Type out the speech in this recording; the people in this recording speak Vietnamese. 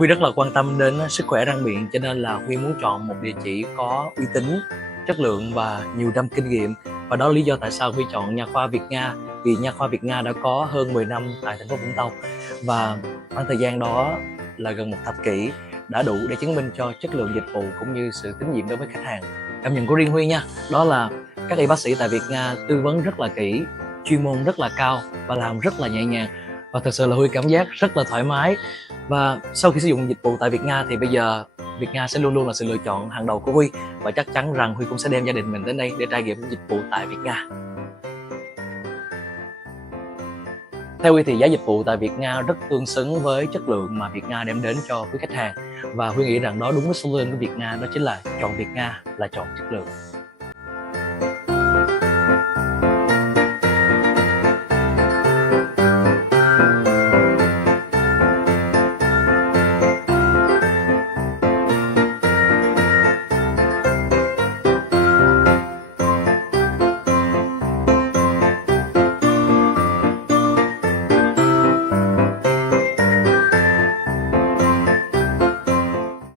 Huy rất là quan tâm đến sức khỏe răng miệng, cho nên là Huy muốn chọn một địa chỉ có uy tín, chất lượng và nhiều năm kinh nghiệm. Và đó là lý do tại sao Huy chọn Nha khoa Việt Nga. Vì Nha khoa Việt Nga đã có hơn 10 năm tại thành phố Vũng Tàu, và khoảng thời gian đó là gần một thập kỷ đã đủ để chứng minh cho chất lượng dịch vụ cũng như sự tín nhiệm đối với khách hàng. Cảm nhận của riêng Huy nha, đó là các y bác sĩ tại Việt Nga tư vấn rất là kỹ, chuyên môn rất là cao và làm rất là nhẹ nhàng. Và thật sự là Huy cảm giác rất là thoải mái. Và sau khi sử dụng dịch vụ tại Việt Nga thì bây giờ Việt Nga sẽ luôn luôn là sự lựa chọn hàng đầu của Huy, và chắc chắn rằng Huy cũng sẽ đem gia đình mình đến đây để trải nghiệm dịch vụ tại Việt Nga. Theo Huy thì giá dịch vụ tại Việt Nga rất tương xứng với chất lượng mà Việt Nga đem đến cho quý khách hàng, và Huy nghĩ rằng đó đúng với slogan của Việt Nga, đó chính là chọn Việt Nga là chọn chất lượng.